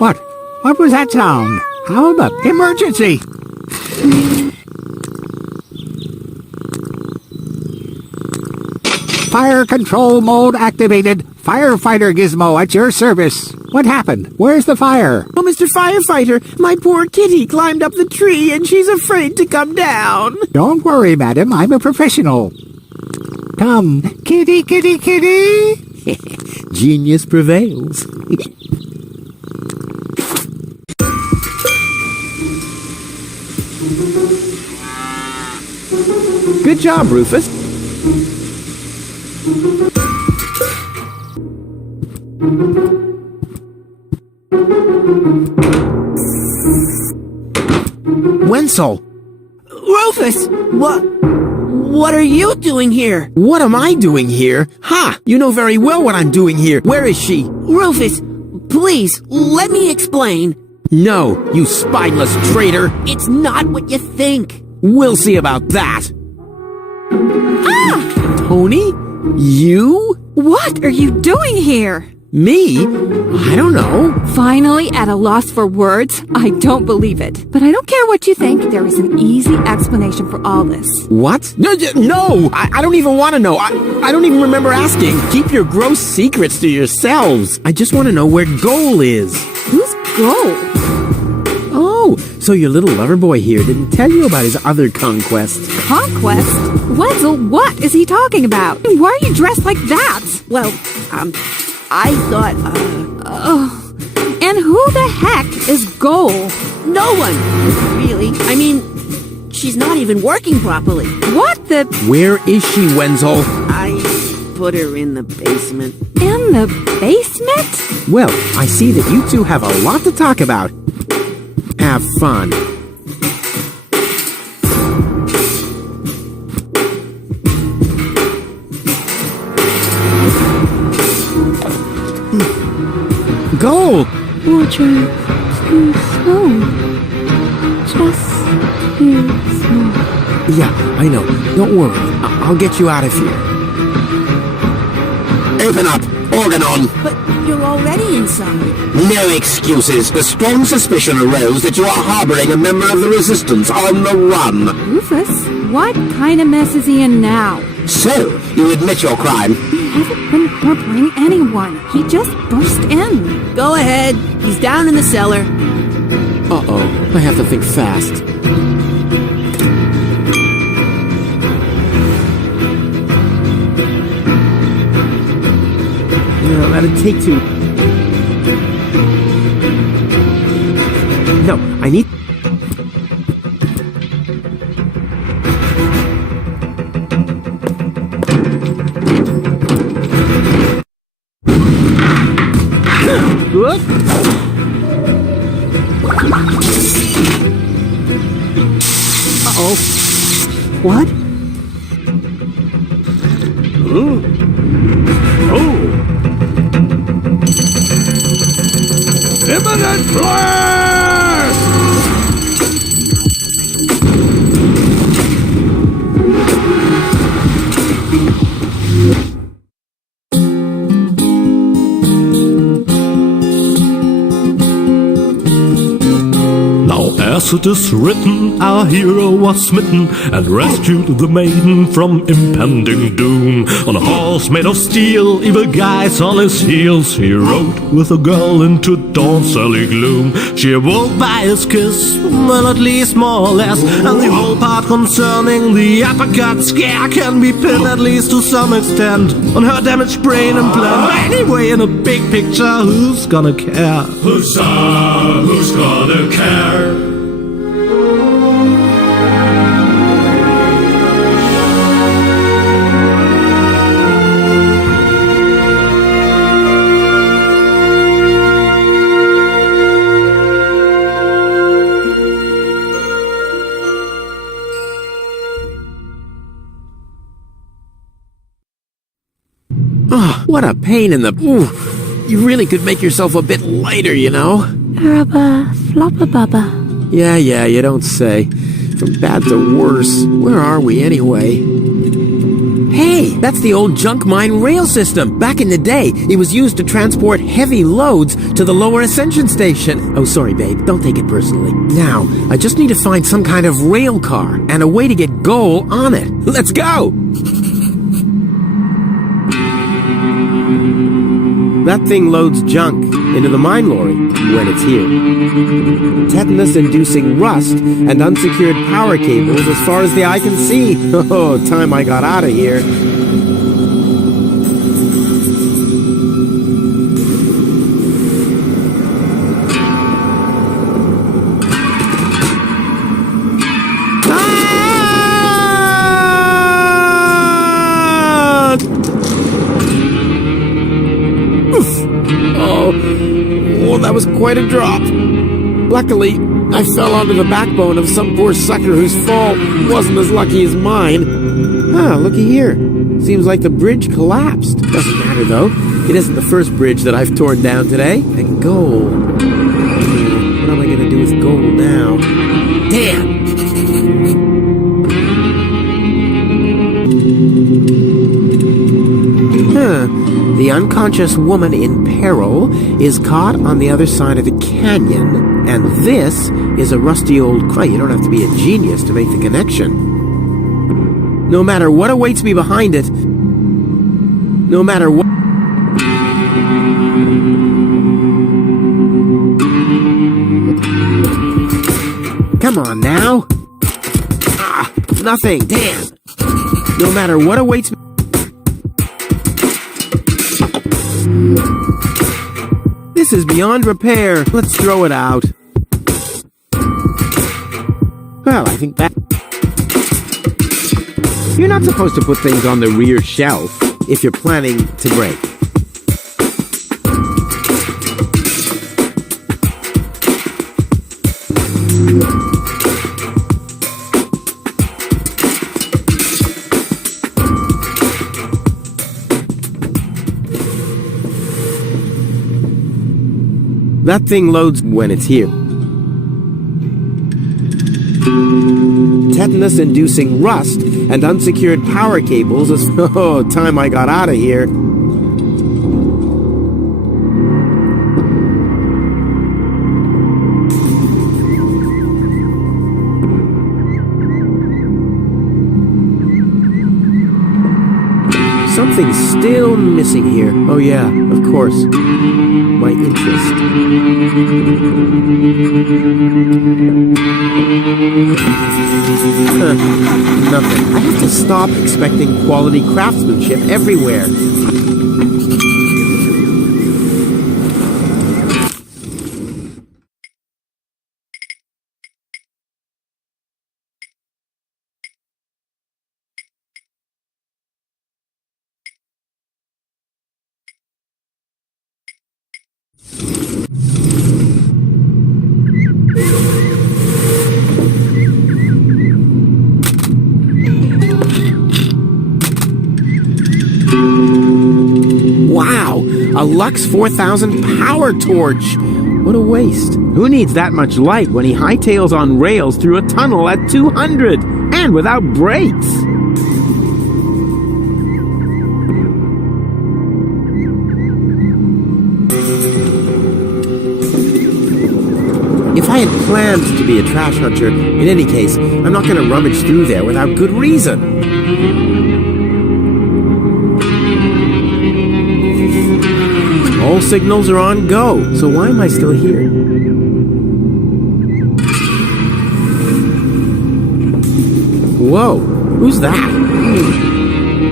What? What was that sound? How about emergency? Fire control mode activated. Firefighter Gizmo at your service. What happened? Where's the fire? Oh, Mr. Firefighter, my poor kitty climbed up the tree and she's afraid to come down. Don't worry, madam. I'm a professional. Come, kitty, kitty, kitty. Genius prevails. Good job, Rufus. Wenzel! Rufus! What are you doing here? What am I doing here? Ha! You know very well what I'm doing here. Where is she? Rufus, please, let me explain. No, you spineless traitor. It's not what you think. We'll see about that. Ah! Tony? You? What are you doing here? Me? I don't know. Finally at a loss for words? I don't believe it. But I don't care what you think. There is an easy explanation for all this. What? No! I don't even want to know. I don't even remember asking. Keep your gross secrets to yourselves. I just want to know where Goal is. Who's Goal? Oh, so your little lover boy here didn't tell you about his other conquest. Conquest? Wenzel, what is he talking about? Why are you dressed like that? Well, I thought, And who the heck is Goal? no one, really. I mean, she's not even working properly. What the... Where is she, Wenzel? I put her in the basement. In the basement? Well, I see that you two have a lot to talk about. Have fun. Goal! Roger, too slow. Just too slow. Yeah, I know. Don't worry. I'll get you out of here. Open up! Organ on! But you're already inside. No excuses. The strong suspicion arose that you are harboring a member of the Resistance on the run. Rufus, what kind of mess is he in now? So, you admit your crime. He hasn't been harboring anyone. He just burst in. Go ahead. He's down in the cellar. Uh-oh. I have to think fast. No, that'd take two. No, I need... What? Uh-oh. What? Imminent blast! As it is written, our hero was smitten and rescued the maiden from impending doom. On a horse made of steel, evil guys on his heels, he rode with a girl into dawn's early gloom. She awoke by his kiss, well at least more or less, and the whole part concerning the uppercut scare can be pinned at least to some extent on her damaged brain and plan. Anyway, in a big picture, who's gonna care? Huzzah, who's gonna care? Oh, what a pain in the... Ooh, you really could make yourself a bit lighter, you know? Rubba, floppa bubba. Yeah, you don't say. From bad to worse. Where are we, anyway? Hey, that's the old junk mine rail system. Back in the day, it was used to transport heavy loads to the lower ascension station. Oh, sorry, babe. Don't take it personally. Now, I just need to find some kind of rail car and a way to get Goal on it. Let's go! That thing loads junk into the mine lorry when it's here. Tetanus-inducing rust and unsecured power cables as far as the eye can see. Oh, time I got out of here. Oh, that was quite a drop. Luckily, I fell onto the backbone of some poor sucker whose fall wasn't as lucky as mine. Ah, looky here. Seems like the bridge collapsed. Doesn't matter, though. It isn't the first bridge that I've torn down today. And gold. What am I going to do with gold now? Damn! The unconscious woman in peril is caught on the other side of the canyon, and this is a rusty old crate. You don't have to be a genius to make the connection. No matter what awaits me behind it, no matter what... Come on now! Ah, nothing, damn! No matter what awaits me... This is beyond repair. Let's throw it out. Well, I think that... You're not supposed to put things on the rear shelf if you're planning to break. That thing loads when it's here. Tetanus-inducing rust and unsecured power cables is... Oh, time I got out of here. Something's still missing here. Oh yeah, of course. My interest. Nothing. I have to stop expecting quality craftsmanship everywhere. A Lux 4000 power torch! What a waste. Who needs that much light when he hightails on rails through a tunnel at 200 and without brakes? If I had planned to be a trash hunter, in any case, I'm not going to rummage through there without good reason. All signals are on go, so why am I still here? Whoa, who's that?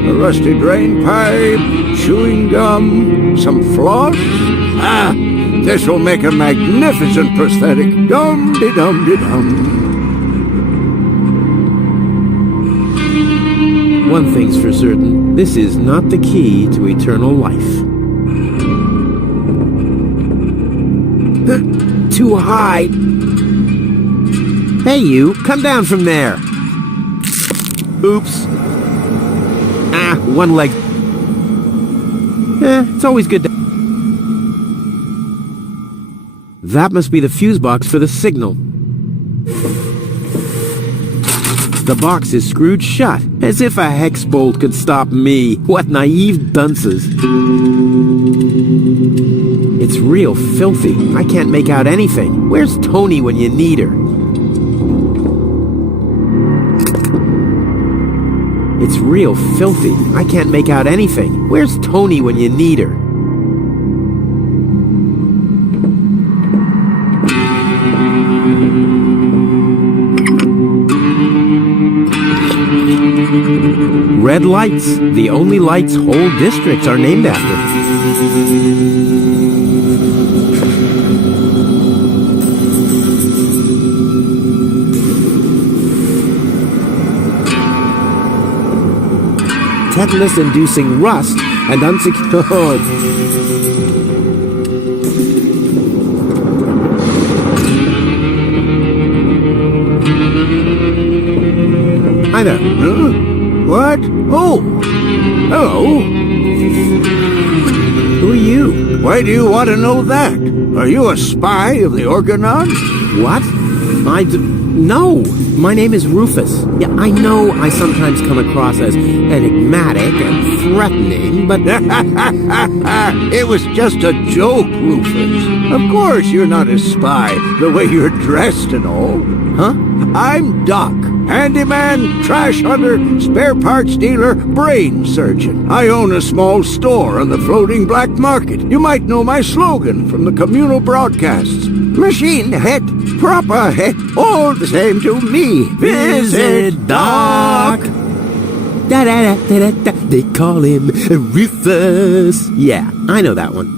A rusty drain pipe, chewing gum, some floss. Ah, this will make a magnificent prosthetic. Dum-de-dum-de-dum. One thing's for certain, this is not the key to eternal life. Too high. Hey you, come down from there. Oops. Ah, one leg. It's always good to... That must be the fuse box for the signal. The box is screwed shut, as if a hex bolt could stop me. What naive dunces. It's real filthy. I can't make out anything. Where's Tony when you need her? It's real filthy. I can't make out anything. Where's Tony when you need her? Red lights. The only lights whole districts are named after. Tetanus-inducing rust and unsecured... Hi there. What? Oh! Hello? Who are you? Why do you want to know that? Are you a spy of the Organon? What? No! My name is Rufus. Yeah, I know I sometimes come across as enigmatic and threatening, but... It was just a joke, Rufus. Of course you're not a spy, the way you're dressed and all. Huh? I'm Doc. Handyman, trash hunter, spare parts dealer, brain surgeon. I own a small store on the floating black market. You might know my slogan from the communal broadcasts. Machine head, proper head, all the same to me. Visit Doc. Da-da-da-da-da-da. They call him Rufus. Yeah, I know that one.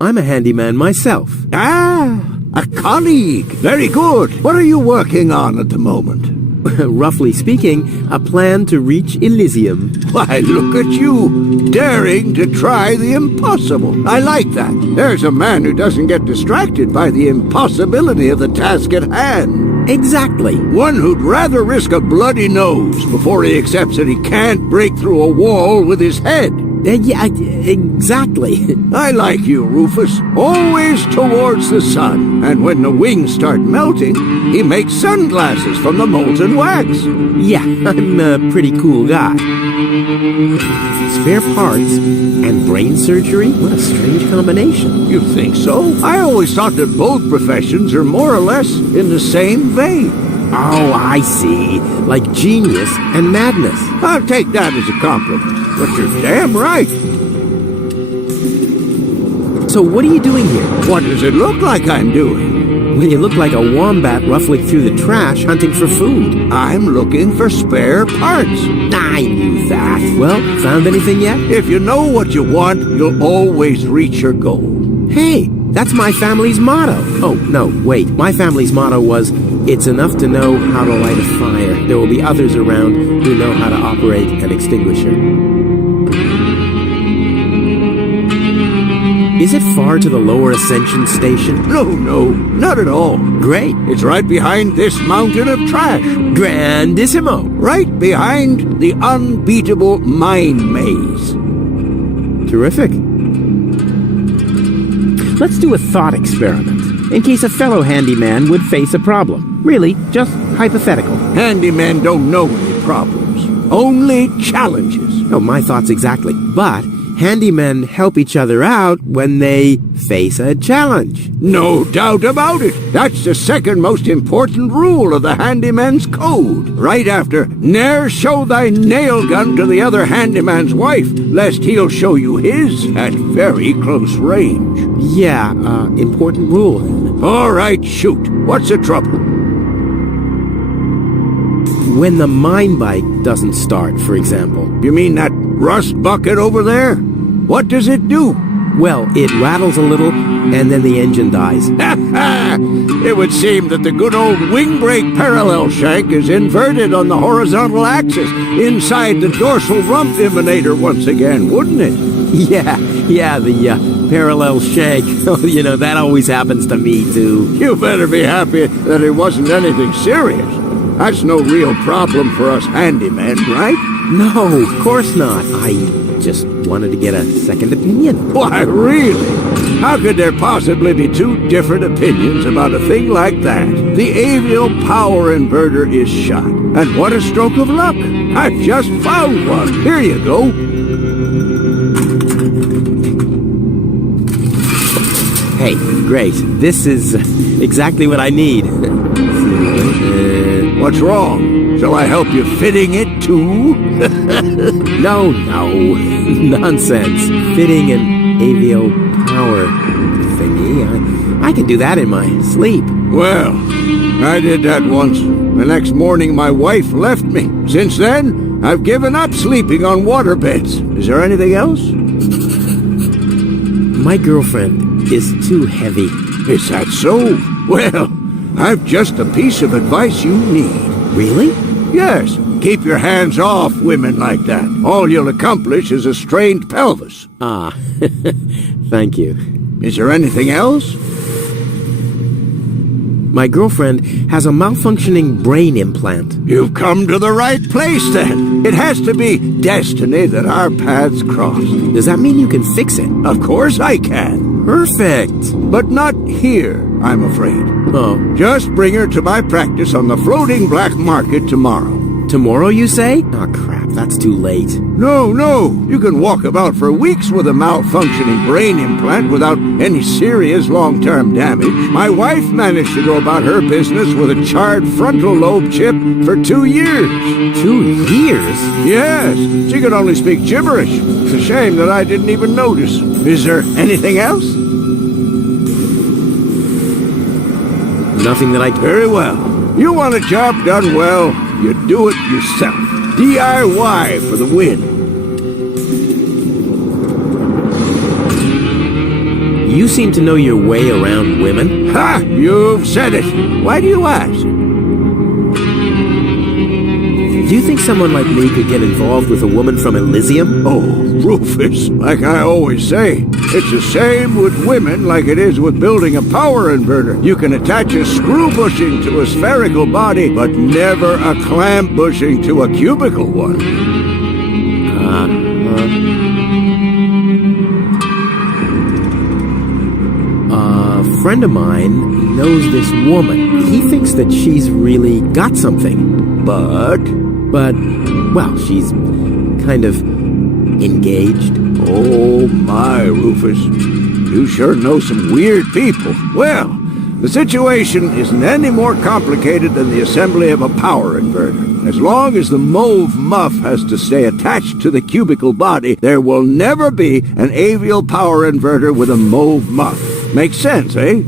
I'm a handyman myself. Ah, a colleague. Very good. What are you working on at the moment? Roughly speaking, a plan to reach Elysium. Why, look at you, daring to try the impossible. I like that. There's a man who doesn't get distracted by the impossibility of the task at hand. Exactly. One who'd rather risk a bloody nose before he accepts that he can't break through a wall with his head. Yeah, exactly. I like you, Rufus. Always towards the sun. And when the wings start melting, he makes sunglasses from the molten wax. Yeah, I'm a pretty cool guy. Spare parts and brain surgery? What a strange combination. You think so? I always thought that both professions are more or less in the same vein. Oh, I see. Like genius and madness. I'll take that as a compliment. But you're damn right. So what are you doing here? What does it look like I'm doing? Well, you look like a wombat ruffling through the trash hunting for food. I'm looking for spare parts. I knew that. Well, found anything yet? If you know what you want, you'll always reach your goal. Hey, that's my family's motto. Oh, no, wait. My family's motto was, it's enough to know how to light a fire. There will be others around who know how to operate an extinguisher. Is it far to the lower ascension station? No, not at all. Great. It's right behind this mountain of trash. Grandissimo. Right behind the unbeatable mine maze. Terrific. Let's do a thought experiment, in case a fellow handyman would face a problem. Really, just hypothetical. Handymen don't know any problems, only challenges. Oh, my thoughts exactly. But handymen help each other out when they face a challenge. No doubt about it. That's the second most important rule of the handyman's code. Right after, ne'er show thy nail gun to the other handyman's wife, lest he'll show you his at very close range. Yeah, important rule. All right, shoot. What's the trouble? When the mine bike doesn't start, for example. You mean that rust bucket over there? What does it do? Well, it rattles a little, and then the engine dies. It would seem that the good old wing brake parallel shank is inverted on the horizontal axis inside the dorsal rump emanator once again, wouldn't it? Yeah, the parallel shank. You know, that always happens to me, too. You better be happy that it wasn't anything serious. That's no real problem for us handymen, right? No, of course not. I just wanted to get a second opinion. Why, really? How could there possibly be two different opinions about a thing like that? The avial power inverter is shot. And what a stroke of luck! I've just found one. Here you go. Hey, great. This is exactly what I need. What's wrong? Shall I help you fitting it too? No, nonsense. Fitting an avial power thingy. I can do that in my sleep. Well, I did that once. The next morning my wife left me. Since then, I've given up sleeping on waterbeds. Is there anything else? My girlfriend is too heavy. Is that so? Well, I've just the piece of advice you need. Really? Yes, keep your hands off women like that. All you'll accomplish is a strained pelvis. Ah, thank you. Is there anything else? My girlfriend has a malfunctioning brain implant. You've come to the right place, then. It has to be destiny that our paths cross. Does that mean you can fix it? Of course I can. Perfect. But not here, I'm afraid. Oh. Just bring her to my practice on the floating black market tomorrow. Tomorrow, you say? Oh, crap, that's too late. No, you can walk about for weeks with a malfunctioning brain implant without any serious long-term damage. My wife managed to go about her business with a charred frontal lobe chip for 2 years. 2 years? Yes, she could only speak gibberish. It's a shame that I didn't even notice. Is there anything else? Nothing that I... Very well. You want a job done well, you do it yourself. DIY for the win. You seem to know your way around women. Ha! You've said it. Why do you ask? Do you think someone like me could get involved with a woman from Elysium? Oh, Rufus, like I always say, it's the same with women like it is with building a power inverter. You can attach a screw bushing to a spherical body, but never a clamp bushing to a cubical one. A friend of mine knows this woman. He thinks that she's really got something. But, well, she's kind of engaged. Oh my, Rufus. You sure know some weird people. Well, the situation isn't any more complicated than the assembly of a power inverter. As long as the mauve muff has to stay attached to the cubical body, there will never be an avial power inverter with a mauve muff. Makes sense, eh?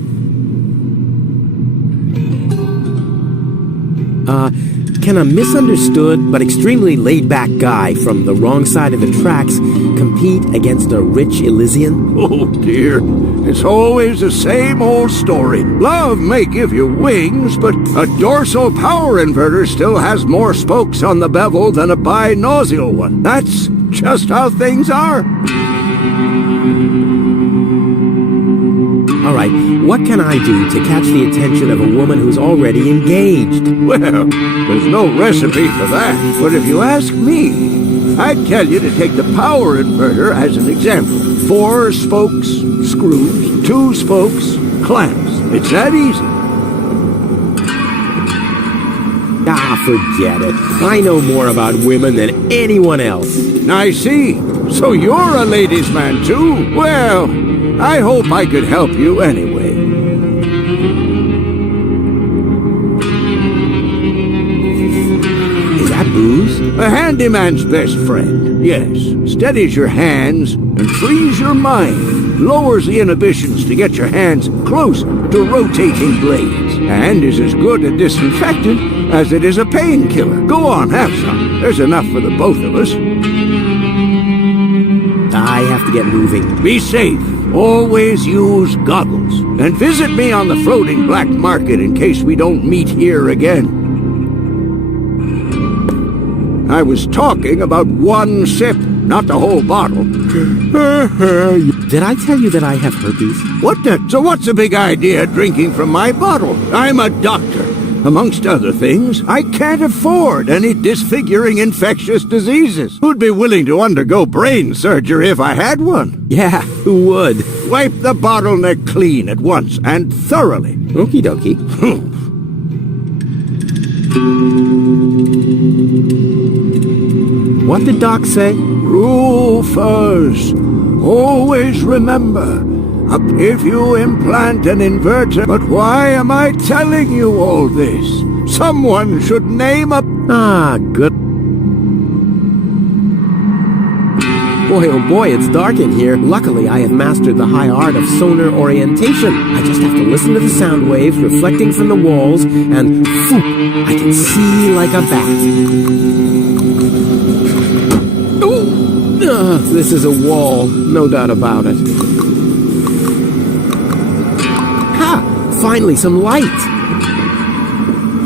Can a misunderstood but extremely laid-back guy from the wrong side of the tracks compete against a rich Elysian? Oh, dear. It's always the same old story. Love may give you wings, but a dorsal power inverter still has more spokes on the bevel than a binausial one. That's just how things are. All right, what can I do to catch the attention of a woman who's already engaged? Well, there's no recipe for that. But if you ask me, I'd tell you to take the power inverter as an example. 4 spokes, screws, 2 spokes, clamps. It's that easy. Ah, forget it. I know more about women than anyone else. I see. So you're a ladies' man, too? Well, I hope I could help you anyway. Is that booze? A handyman's best friend, yes. Steadies your hands and frees your mind. Lowers the inhibitions to get your hands close to rotating blades. And is as good a disinfectant as it is a painkiller. Go on, have some. There's enough for the both of us. I have to get moving. Be safe. Always use goggles. And visit me on the floating black market in case we don't meet here again. I was talking about 1 sip, not the whole bottle. Did I tell you that I have herpes? What the? So what's the big idea drinking from my bottle? I'm a doctor. Amongst other things, I can't afford any disfiguring infectious diseases. Who'd be willing to undergo brain surgery if I had one? Yeah, who would? Wipe the bottleneck clean at once and thoroughly. Okie dokie. What did Doc say? Rufus, always remember, if you implant an inverter... But why am I telling you all this? Someone should name a... Ah, good. Boy, oh boy, it's dark in here. Luckily, I have mastered the high art of sonar orientation. I just have to listen to the sound waves reflecting from the walls, and phew, I can see like a bat. This is a wall, no doubt about it. Ha! Finally, some light!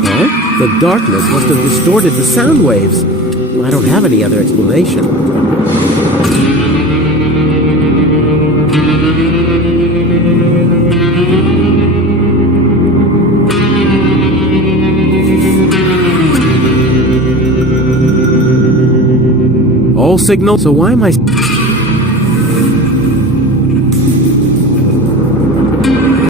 Huh? The darkness must have distorted the sound waves. I don't have any other explanation. All signals, so why am I...